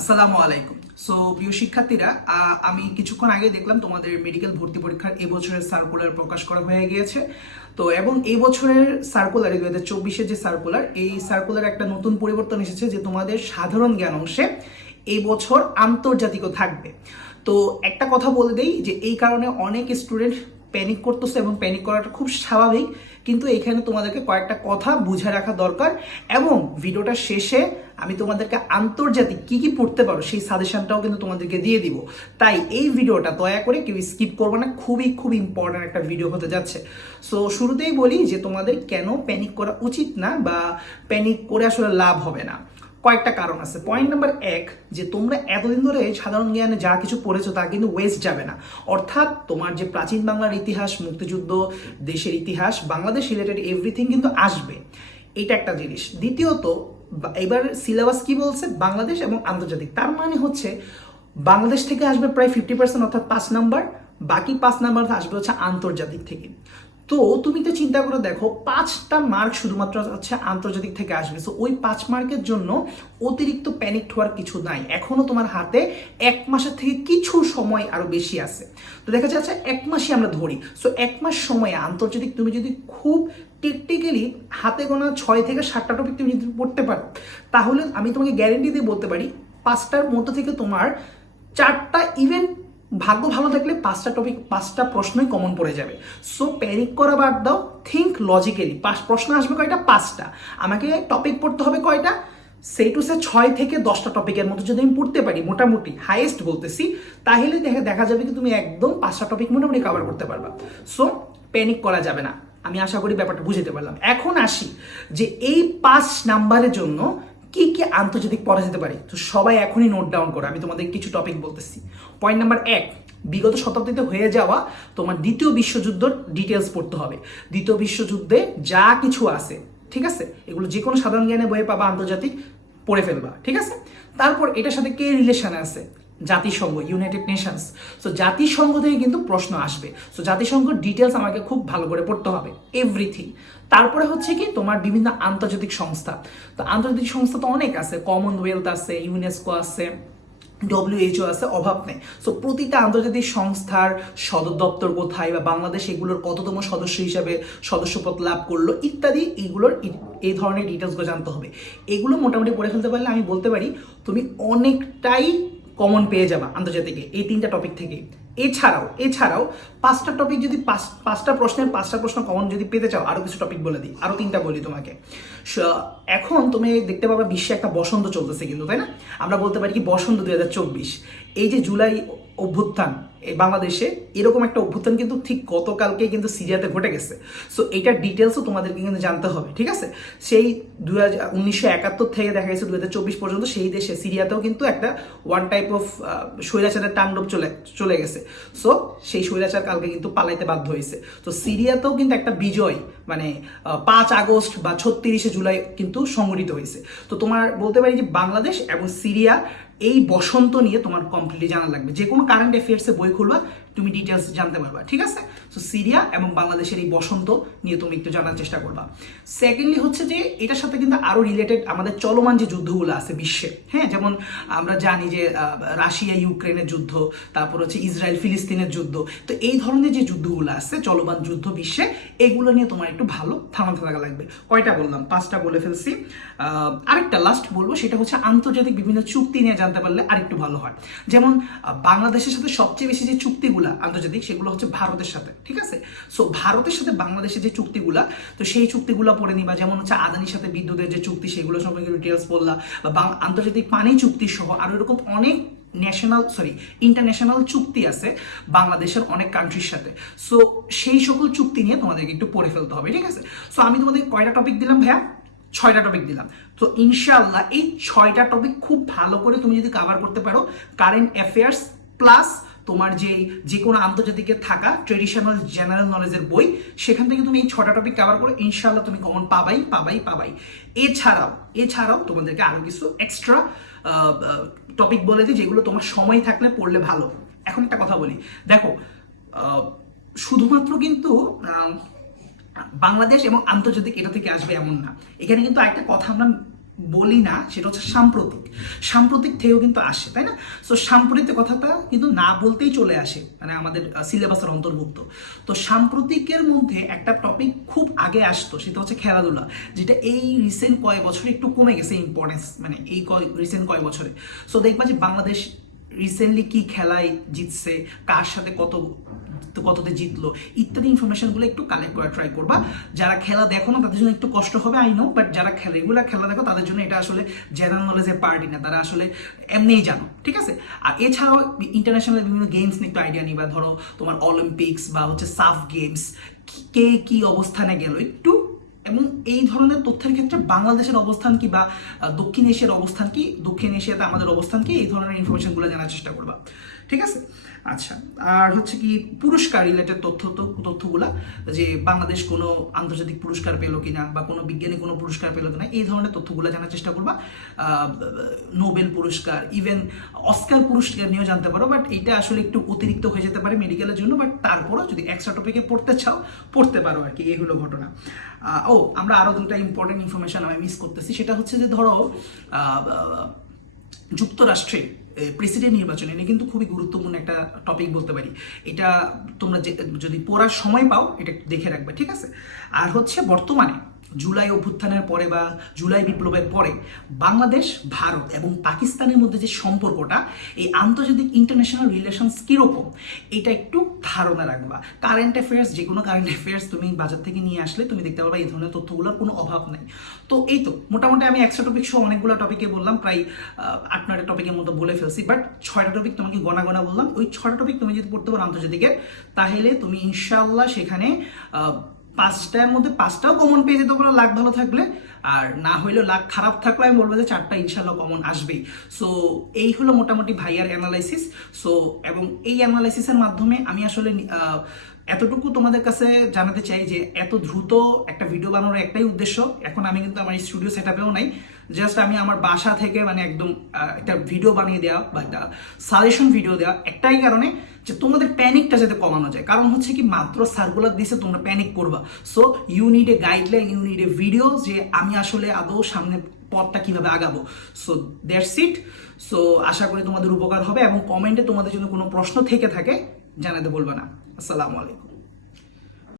আসসালামু আলাইকুম। সো প্রিয় শিক্ষার্থীরা আমি কিছুক্ষণ আগে দেখলাম তোমাদের মেডিকেল ভর্তি পরীক্ষার এবছরের সার্কুলার প্রকাশ করা হয়ে গিয়েছে। তো, এবং এই বছরের সার্কুলারে দু হাজার চব্বিশের যে সার্কুলার এই সার্কুলার একটা নতুন পরিবর্তন এসেছে যে তোমাদের সাধারণ জ্ঞান অংশে এই বছর আন্তর্জাতিকও থাকবে। তো, একটা কথা বলে দেই যে এই কারণে অনেক স্টুডেন্ট প্যানিক করতেছে এবং প্যানিক করাটা খুব স্বাভাবিক। কিন্তু এখানে তোমাদেরকে কয়েকটা কথা বুঝে রাখা দরকার এবং ভিডিওটা শেষে আমি তোমাদেরকে আন্তর্জাতিক কি কি পড়তে পারো সেই সাজেশনটাও কিন্তু তোমাদেরকে দিয়ে দিব। তাই এই ভিডিওটা দয়া করে কেউ স্কিপ করবে না, খুবই খুব ইম্পর্ট্যান্ট একটা ভিডিও হতে যাচ্ছে। সো শুরুতেই বলি যে তোমাদের কেন প্যানিক করা উচিত না বা প্যানিক করে আসলে লাভ হবে না। কয়েকটা কারণ আছে। পয়েন্ট নাম্বার এক, যে তোমরা এতদিন ধরে সাধারণ জ্ঞানে যা কিছু পড়েছো তা কিন্তু ওয়েস্ট যাবে না। অর্থাৎ তোমার যে প্রাচীন বাংলার ইতিহাস, মুক্তিযুদ্ধ, দেশের ইতিহাস, বাংলাদেশ রিলেটেড এভরিথিং কিন্তু আসবে। এটা একটা জিনিস। দ্বিতীয়ত এবার সিলেবাস কি বলছে? বাংলাদেশ এবং আন্তর্জাতিক। তার মানে হচ্ছে, বাংলাদেশ থেকে আসবে প্রায় ফিফটি পার্সেন্ট অর্থাৎ পাঁচ নাম্বার। বাকি পাঁচ নাম্বার আসবে হচ্ছে আন্তর্জাতিক থেকে। তো তুমি তো চিন্তা করে দেখো, পাঁচটা মার্ক শুধুমাত্র হচ্ছে আন্তর্জাতিক থেকে আসবে। সো ওই পাঁচ মার্কের জন্য অতিরিক্ত প্যানিক হওয়ার কিছু নাই। এখনও তোমার হাতে এক মাসের থেকে কিছু সময় আরও বেশি আছে। তো দেখা যাচ্ছে, এক মাসই আমরা ধরি। সো এক মাস সময়ে আন্তর্জাতিক তুমি যদি খুব টেকনিক্যালি হাতে গোনা ছয় থেকে সাতটা টপিক তুমি যদি পড়তে পারো, তাহলে আমি তোমাকে গ্যারেন্টি দিয়ে বলতে পারি, পাঁচটার মধ্যে থেকে তোমার চারটা ইভেন ভাগ্য ভালো থাকলে পাঁচটা টপিক পাঁচটা প্রশ্নই কমন পড়ে যাবে। সো প্যানিক করা বাদ দাও থিঙ্ক লজিক্যালি পাঁচ প্রশ্ন আসবে কয়টা? পাঁচটা। আমাকে টপিক পড়তে হবে কয়টা? সেই টু সে ছয় থেকে দশটা টপিকের মতো যদি আমি পড়তে পারি, মোটামুটি হাইয়েস্ট বলতেছি, তাহলে দেখা দেখা যাবে কি তুমি একদম পাঁচটা টপিক মোটামুটি কভার করতে পারবা। সো প্যানিক করা যাবে না। আমি আশা করি ব্যাপারটা বুঝতে পারলাম। এখন আসি যে এই পাঁচ নাম্বারের জন্য কি কি আন্তর্জাতিক পড়া যেতে পারে। তো সবাই এখনই নোট ডাউন করো, আমি তোমাদের কিছু টপিক বলতেছি। পয়েন্ট নাম্বার এক, বিগত শতাব্দীতে হয়ে যাওয়া তোমার দ্বিতীয় বিশ্বযুদ্ধ ডিটেলস পড়তে হবে। দ্বিতীয় বিশ্বযুদ্ধে যা কিছু আছে, ঠিক আছে? এগুলো যে কোনো সাধারণ জ্ঞানে বইয়ে পাবা, আন্তর্জাতিক, পড়ে ফেলবা, ঠিক আছে? তারপর এটার সাথে কে রিলেশন আছে? জাতিসংঘ ইউনাইটেড নেশনস সো জাতিসংঘ থেকে কিন্তু প্রশ্ন আসবে। সো জাতিসংঘ ডিটেলস আমাকে খুব ভালো করে পড়তে হবে। এভরিথিং তারপরে হচ্ছে কি, তোমার বিভিন্ন আন্তর্জাতিক সংস্থা। তো আন্তর্জাতিক সংস্থা তো অনেক আছে। কমনওয়েলথ আছে ইউনেস্কো আছে ডব্লিউএইচও আছে, অভাব নেই। সো প্রতিটা আন্তর্জাতিক সংস্থার সদর দপ্তর কোথায় বা বাংলাদেশ এগুলোর কততম সদস্য হিসাবে সদস্যপদ লাভ করল, ইত্যাদি এইগুলোর এই ধরনের ডিটেলসগুলো জানতে হবে। এগুলো মোটামুটি পড়ে ফেলতে পারলে আমি বলতে পারি, তুমি অনেকটাই কমন পেয়ে যাবা আন্তর্জাতিকে এই তিনটা টপিক থেকে। এছাড়াও এছাড়াও পাঁচটা টপিক যদি পাঁচ, পাঁচটা প্রশ্নের পাঁচটা প্রশ্ন কমন যদি পেতে চাও আরও কিছু টপিক বলে দিই আরও তিনটা বলি তোমাকে। এখন তুমি দেখতে পাবা বিশ্বে একটা বসন্ত চলতেছে কিন্তু, তাই না? আমরা বলতে পারি কি বসন্ত দু হাজার চব্বিশ। এই যে জুলাই অভ্যুত্থান বাংলাদেশে এরকম একটা অভ্যুত্থান কিন্তু ঠিক গতকালকে কিন্তু সিরিয়াতে ঘটে গেছে। সো এইটার ডিটেলসও তোমাদেরকে কিন্তু জানতে হবে, ঠিক আছে? সেই দুই হাজার থেকে দেখা গেছে দুই হাজার চব্বিশ পর্যন্ত সেই দেশে সিরিয়াতেও কিন্তু একটা ওয়ান টাইপ অফ স্বৈরাচারের তাণ্ডব চলে চলে গেছে। সো সেই স্বৈরাচার কালকে কিন্তু পালাইতে বাধ্য হয়েছে। তো সিরিয়াতেও কিন্তু একটা বিজয় মানে পাঁচ আগস্ট বা ছত্রিশে জুলাই কিন্তু সংগঠিত হয়েছে। তো তোমার বলতে পারি যে বাংলাদেশ এবং সিরিয়া এই বসন্ত নিয়ে তোমার কমপ্লিটলি জানা লাগবে। যে কোনো কারেন্ট অ্যাফেয়ার্সে বই খুলবা তুমি ডিটেলস জানতে পারবা, ঠিক আছে? সো সিরিয়া এবং বাংলাদেশের এই বসন্ত নিয়ে তুমি একটু জানার চেষ্টা করবা। সেকেন্ডলি হচ্ছে যে, এটার সাথে কিন্তু আরও রিলেটেড আমাদের চলমান যে যুদ্ধগুলো আছে বিশ্বে হ্যাঁ? যেমন আমরা জানি যে রাশিয়া, ইউক্রেনের যুদ্ধ, তারপর হচ্ছে ইসরায়েল, ফিলিস্তিনের যুদ্ধ। তো এই ধরনের যে যুদ্ধগুলো আছে, চলমান যুদ্ধ বিশ্বে, এগুলো নিয়ে তোমার একটু ভালো ধারণা থাকা লাগবে। কয়টা বললাম? পাঁচটা বলে ফেলছি। আরেকটা লাস্ট বলব, সেটা হচ্ছে আন্তর্জাতিক বিভিন্ন চুক্তি নিয়ে জানতে পারলে আরেকটু ভালো হয়। যেমন বাংলাদেশের সাথে সবচেয়ে বেশি যে চুক্তিগুলা আন্তর্জাতিক, সেগুলো হচ্ছে ভারতের সাথে, ঠিক আছে? সো ভারতের সাথে বাংলাদেশের যে চুক্তিগুলা, তো সেই চুক্তিগুলো পড়ে নিবা। যেমন হচ্ছে আদানির সাথে বিদ্যুতের যে চুক্তি, সেগুলো সম্পর্কে ডিটেলস বললা, বা আন্তর্জাতিক পানি চুক্তি সহ আরও এরকম অনেক ন্যাশনাল সরি ইন্টারন্যাশনাল চুক্তি আছে বাংলাদেশের অনেক কান্ট্রির সাথে। সো সেই সকল চুক্তি নিয়ে তোমাদেরকে একটু পড়ে ফেলতে হবে, ঠিক আছে? সো আমি তোমাদের কয়টা টপিক দিলাম ভাইয়া? ছয়টা টপিক দিলাম। তো ইনশাআল্লাহ এই ছয়টা টপিক খুব ভালো করে তুমি যদি কভার করতে পারো কারেন্ট অ্যাফেয়ার্স প্লাস তোমার যে যে কোনো আন্তর্জাতিকে থাকা ট্রেডিশনাল জেনারেল নলেজের বই, সেখান থেকে তুমি এই ছটা টপিক কভার করো ইনশাল্লাহ তুমি কমন পাবাই পাবাই পাবাই। এছাড়াও এছাড়াও তোমাদেরকে আরও কিছু এক্সট্রা টপিক বলে দিই, যেগুলো তোমার সময় থাকলে পড়লে ভালো। এখন একটা কথা বলি। দেখো শুধুমাত্র কিন্তু বাংলাদেশ এবং আন্তর্জাতিক এটা থেকে আসবে এমন না। এখানে কিন্তু একটা কথা আমরা বলি না, সেটা হচ্ছে সাম্প্রতিক। সাম্প্রতিক থেকেও কিন্তু আসে, তাই না? সো সাম্প্রতিক কথাটা কিন্তু না বলতেই চলে আসে মানে আমাদের সিলেবাসের অন্তর্ভুক্ত। তো সাম্প্রতিকের মধ্যে একটা টপিক খুব আগে আসতো, সেটা হচ্ছে খেলাধুলা, যেটা এই রিসেন্ট কয়েক বছরে একটু কমে গেছে ইম্পর্টেন্স মানে এই কয় রিসেন্ট কয়েক বছরে। সো দেখবা যে বাংলাদেশ রিসেন্টলি কি খেলায় জিতছে, কার সাথে কত কততে জিতলো, ইত্যাদি ইনফরমেশনগুলো একটু কালেক্ট করা ট্রাই করবা। যারা খেলা দেখো না, তাদের জন্য একটু কষ্ট হবে আই নো বাট যারা খেলে রেগুলার খেলা দেখো, তাদের জন্য এটা আসলে জেনারেল নলেজের পার্টি না, তারা আসলে এমনিই জানো, ঠিক আছে? আর এছাড়াও ইন্টারন্যাশনাল বিভিন্ন গেমস নিয়ে একটু আইডিয়া নিবা, ধরো তোমার অলিম্পিক্স বা হচ্ছে সাফ গেমস কে কি অবস্থানে গেল, একটু এবং এই ধরনের তথ্যের ক্ষেত্রে বাংলাদেশের অবস্থান কি বা দক্ষিণ এশিয়ার অবস্থান কি, দক্ষিণ এশিয়াতে আমাদের অবস্থান কি, এই ধরনের ইনফরমেশনগুলো জানার চেষ্টা করবা, ঠিক আছে? আচ্ছা আর হচ্ছে কি পুরস্কার রিলেটেড তথ্য তথ্যগুলা যে বাংলাদেশ কোনো আন্তর্জাতিক পুরস্কার পেল কিনা বা কোনো বিজ্ঞানী কোনো পুরস্কার পেল কিনা, এই ধরনের তথ্যগুলো জানার চেষ্টা করবা। নোবেল পুরস্কার ইভেন অস্কার পুরস্কার নিয়েও জানতে পারো বাট এটা আসলে একটু অতিরিক্ত হয়ে যেতে পারে মেডিকেলের জন্য বাট তারপরও যদি এক্সট্রা টপিকে পড়তে চাও, পড়তে পারো আর কি, এই হলো ঘটনা। ও, আমরা আরও দুটা ইম্পর্টেন্ট ইনফরমেশন আমি মিস করতেছি, সেটা হচ্ছে যে ধরো যুক্তরাষ্ট্রে প্রেসিডেন্ট নির্বাচন, এটা কিন্তু খুবই গুরুত্বপূর্ণ একটা টপিক বলতে পারি। এটা তোমরা যদি পড়ার সময় পাও, এটা দেখে রাখবে, ঠিক আছে? আর হচ্ছে বর্তমানে জুলাই অভ্যুত্থানের পরে বা জুলাই বিপ্লবের পরে বাংলাদেশ, ভারত এবং পাকিস্তানের মধ্যে যে সম্পর্কটা, এই আন্তর্জাতিক ইন্টারন্যাশনাল রিলেশনস কীরকম, এটা একটু ধারণা রাখবা। কারেন্ট অ্যাফেয়ার্স যে কোনো কারেন্ট অ্যাফেয়ার্স তুমি বাজার থেকে নিয়ে আসলে তুমি দেখতে পারবা এই ধরনের তথ্যগুলোর কোনো অভাব নেই। তো এই তো, মোটামুটি আমি একশো টপিক সহ অনেকগুলো টপিকে বললাম, প্রায় আট নয়টা টপিকের মতো বলে ফেলছি বাট ছয়টা টপিক তোমাকে গণা গণা বললাম। ওই ছয়টা টপিক তুমি যদি পড়তে পারো আন্তর্জাতিকের, তাহলে তুমি ইনশাল্লাহ সেখানে পাঁচটার মধ্যে পাঁচটাও কমন পেয়ে যেতে পারো লাখ ভালো থাকলে। আর না হইলেও লাখ খারাপ থাকলে আমি বলব যে চারটা ইনশাল্লাহ কমন আসবেই। সো এই হলো মোটামুটি ভাইয়ার অ্যানালাইসিস সো এবং এই অ্যানালাইসিসের মাধ্যমে আমি আসলে এতটুকু তোমাদের কাছে জানাতে চাই যে এত দ্রুত একটা ভিডিও বানানোর একটাই উদ্দেশ্য। এখন আমি কিন্তু আমার স্টুডিও সেট আপেও নাই। জাস্ট আমি আমার বাসা থেকে মানে একদম একটা ভিডিও বানিয়ে দেওয়া বা একটা সাজেশন ভিডিও দেওয়া একটাই কারণে যে তোমাদের প্যানিকটা যাতে কমানো যায়। কারণ হচ্ছে কি, মাত্র সার্কুলার দিছে, তোমরা প্যানিক করবা। So you need a guideline you need a video যে আমি আসলে আদৌ সামনে পথটা কীভাবে আগাবো। সো দ্যাটস ইট সো আশা করি তোমাদের উপকার হবে এবং কমেন্টে তোমাদের জন্য কোনো প্রশ্ন থেকে থাকে, জানাতে বলবে না। আসসালামু আলাইকুম।